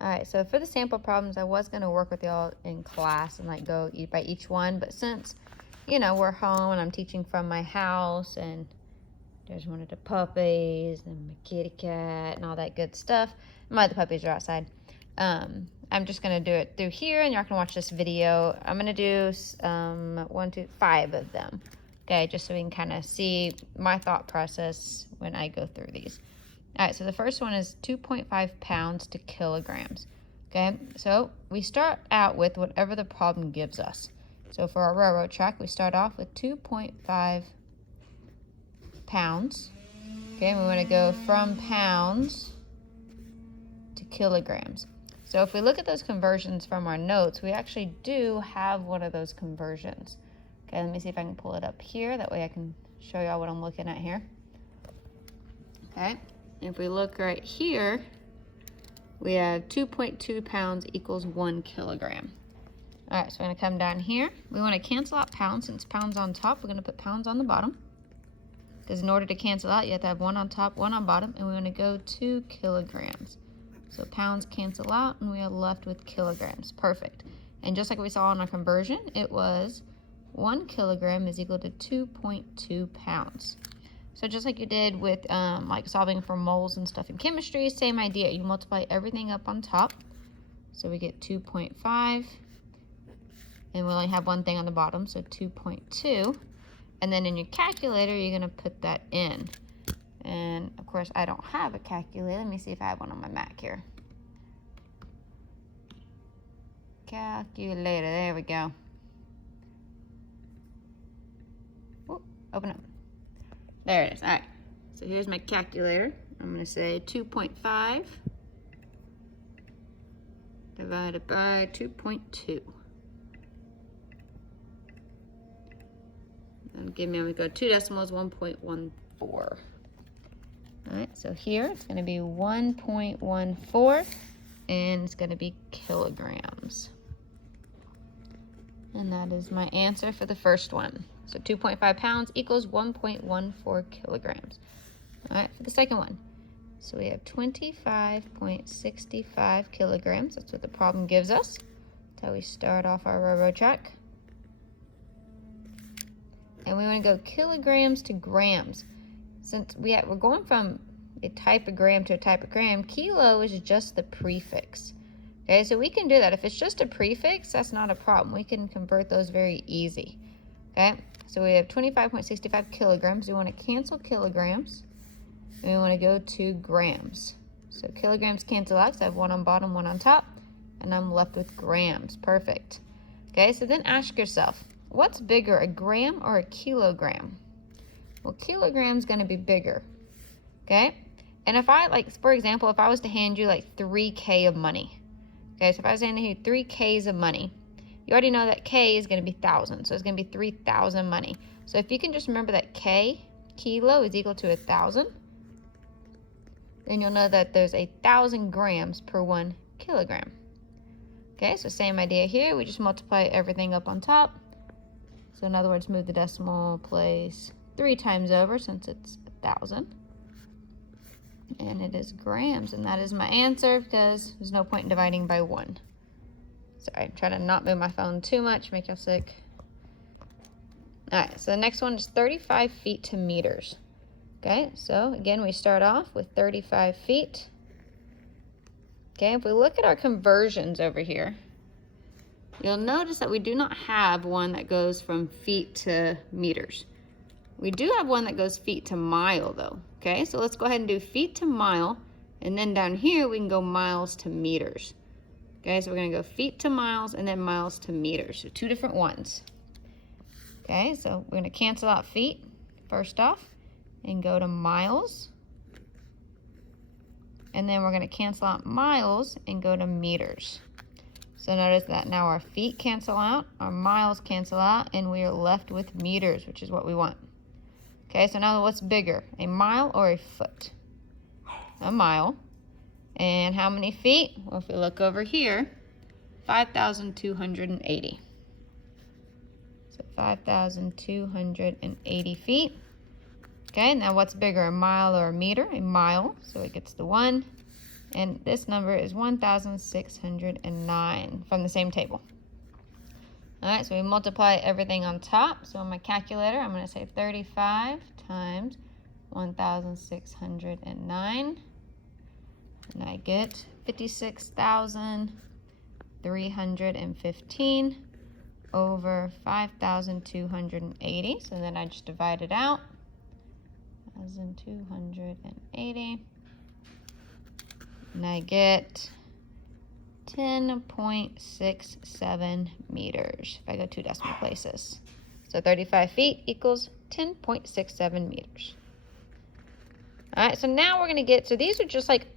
All right, so for the sample problems, I was going to work with y'all in class and like go by each one, but since, you know, we're home and I'm teaching from my house and there's one of the puppies and my kitty cat and all that good stuff. My other puppies are outside. I'm just going to do it through here and you're going to watch this video. I'm going to do 5 of them, okay, just so we can kind of see my thought process when I go through these. All right, so the first one is 2.5 pounds to kilograms. Okay, so we start out with whatever the problem gives us. So for our railroad track, we start off with 2.5 pounds. Okay, we want to go from pounds to kilograms. So if we look at those conversions from our notes, we actually do have one of those conversions. Okay, let me see if I can pull it up here. That way I can show y'all what I'm looking at here. Okay. If we look right here, we have 2.2 pounds equals 1 kilogram. All right, so we're going to come down here. We want to cancel out pounds. Since pounds on top, we're going to put pounds on the bottom. Because in order to cancel out, you have to have one on top, one on bottom, and we want to go to kilograms. So pounds cancel out, and we are left with kilograms. Perfect. And just like we saw in our conversion, it was 1 kilogram is equal to 2.2 pounds. So just like you did with like solving for moles and stuff in chemistry, same idea. You multiply everything up on top. So we get 2.5. And we only have one thing on the bottom, so 2.2. And then in your calculator, you're going to put that in. And of course, I don't have a calculator. Let me see if I have one on my Mac here. Calculator, there we go. Whoop, open up. There it is. All right. So here's my calculator. I'm going to say 2.5 divided by 2.2. That'll give me, I'm going to go 2 decimals, 1.14. All right. So here it's going to be 1.14, and it's going to be kilograms. And that is my answer for the first one. So 2.5 pounds equals 1.14 kilograms. All right, for the second one. So we have 25.65 kilograms. That's what the problem gives us. That's how we start off our railroad track. And we want to go kilograms to grams. Since we're going from a type of gram to a type of gram, kilo is just the prefix. Okay, so we can do that. If it's just a prefix, that's not a problem. We can convert those very easy. Okay, so we have 25.65 kilograms. We want to cancel kilograms, and we want to go to grams. So kilograms cancel out, so I have one on bottom, one on top, and I'm left with grams. Perfect. Okay, so then ask yourself, what's bigger, a gram or a kilogram? Well, kilogram's going to be bigger. Okay, and if I, like, for example, if I was to hand you like 3K of money, okay, so if I was handing you 3 Ks of money, you already know that K is going to be 1,000, so it's going to be 3,000 money. So if you can just remember that K, kilo, is equal to 1,000, then you'll know that there's 1,000 grams per 1 kilogram. Okay, so same idea here. We just multiply everything up on top. So in other words, move the decimal place 3 times over since it's 1,000. And it is grams, and that is my answer because there's no point in dividing by 1. Sorry, I'm trying to not move my phone too much, make y'all sick. All right, so the next one is 35 feet to meters. Okay, so again, we start off with 35 feet. Okay, if we look at our conversions over here, you'll notice that we do not have one that goes from feet to meters. We do have one that goes feet to mile though. Okay, so let's go ahead and do feet to mile, and then down here we can go miles to meters. Okay, so we're gonna go feet to miles and then miles to meters, so 2 different ones. Okay, so we're gonna cancel out feet first off and go to miles. And then we're gonna cancel out miles and go to meters. So notice that now our feet cancel out, our miles cancel out, and we are left with meters, which is what we want. Okay, so now what's bigger, a mile or a foot? A mile. And how many feet? Well, if we look over here, 5,280. So 5,280 feet. Okay, now what's bigger, a mile or a meter? A mile, so it gets the 1. And this number is 1,609 from the same table. All right, so we multiply everything on top. So on my calculator, I'm going to say 35 times 1,609. And I get 56,315 over 5,280. So then I just divide it out. 1,280. And I get 10.67 meters if I go 2 decimal places. So 35 feet equals 10.67 meters. All right, so now we're going to get, so these are just like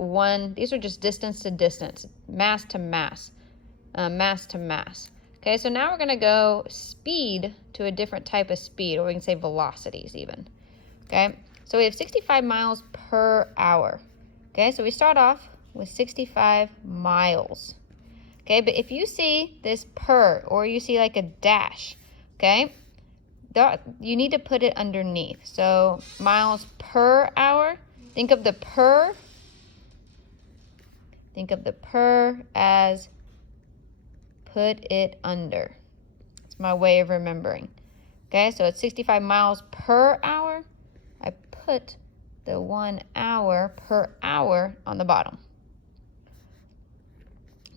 these are just distance to distance, mass to mass, mass to mass. Okay, so now we're going to go speed to a different type of speed, or we can say velocities even. Okay, so we have 65 miles per hour. Okay, so we start off with 65 miles. Okay, but if you see this per, or you see like a dash, okay, you need to put it underneath. So miles per hour, think of the per as put it under. It's my way of remembering. Okay, so it's 65 miles per hour. I put the 1 hour per hour on the bottom.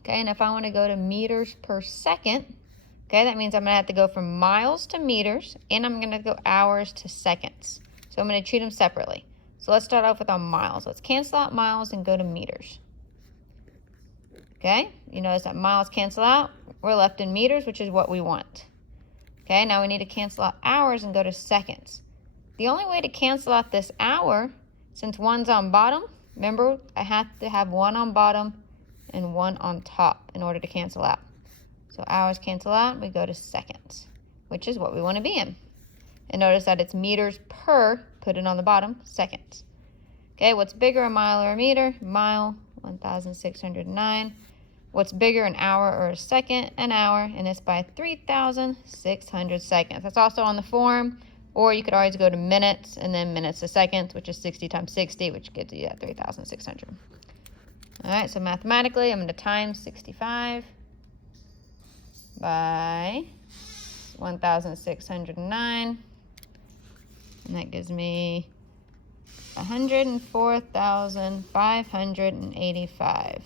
Okay, and if I want to go to meters per second, okay, that means I'm going to have to go from miles to meters, and I'm going to go hours to seconds. So I'm going to treat them separately. So let's start off with our miles. Let's cancel out miles and go to meters. Okay, you notice that miles cancel out. We're left in meters, which is what we want. Okay, now we need to cancel out hours and go to seconds. The only way to cancel out this hour, since 1's on bottom, remember I have to have 1 on bottom and 1 on top in order to cancel out. So hours cancel out, we go to seconds, which is what we want to be in. And notice that it's meters per, put it on the bottom, seconds. Okay, what's bigger, a mile or a meter? Mile, 1,609. What's bigger, an hour or a second? An hour, and it's by 3,600 seconds. That's also on the form, or you could always go to minutes, and then minutes to seconds, which is 60 times 60, which gives you that 3,600. All right, so mathematically, I'm going to times 65 by 1,609, and that gives me 104,585.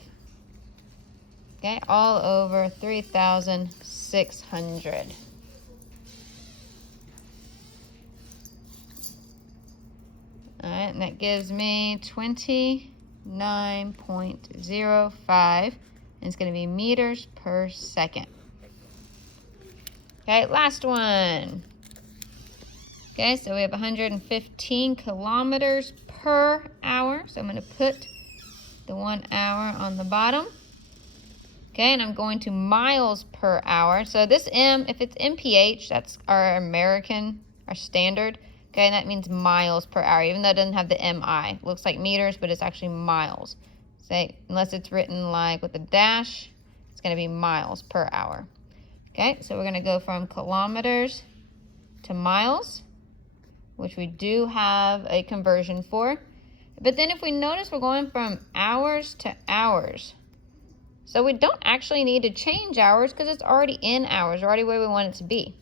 Okay, all over 3,600. All right, and that gives me 29.05, and it's going to be meters per second. Okay, last one. Okay, so we have 115 kilometers per hour. So I'm going to put the 1 hour on the bottom. Okay, and I'm going to miles per hour. So this M, if it's MPH, that's our American, our standard. Okay, and that means miles per hour, even though it doesn't have the MI. It looks like meters, but it's actually miles. Say, unless it's written like with a dash, it's going to be miles per hour. Okay, so we're going to go from kilometers to miles, which we do have a conversion for. But then if we notice, we're going from hours to hours. So we don't actually need to change hours because it's already in hours, already where we want it to be.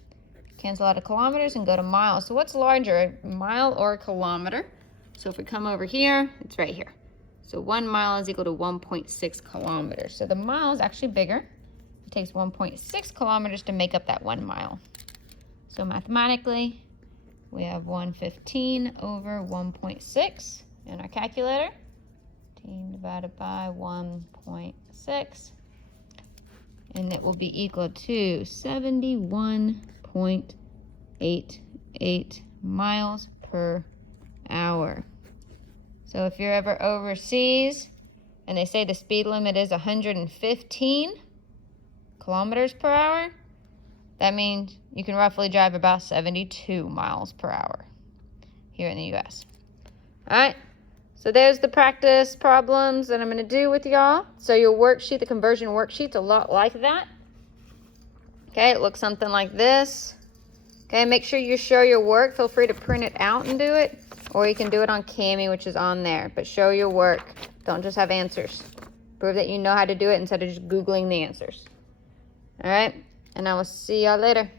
Cancel out of kilometers and go to miles. So what's larger, a mile or a kilometer? So if we come over here, it's right here. So 1 mile is equal to 1.6 kilometers. So the mile is actually bigger. It takes 1.6 kilometers to make up that 1 mile. So mathematically, we have 115 over 1.6 in our calculator. 15 divided by 1.6. And it will be equal to 71.88 miles per hour. So if you're ever overseas and they say the speed limit is 115 kilometers per hour, that means you can roughly drive about 72 miles per hour here in the U.S. All right, so there's the practice problems that I'm going to do with y'all. So your worksheet, the conversion worksheet's a lot like that. Okay, it looks something like this. Okay, make sure you show your work. Feel free to print it out and do it, or you can do it on Kami, which is on there. But show your work. Don't just have answers. Prove that you know how to do it instead of just Googling the answers. All right? And I will see y'all later.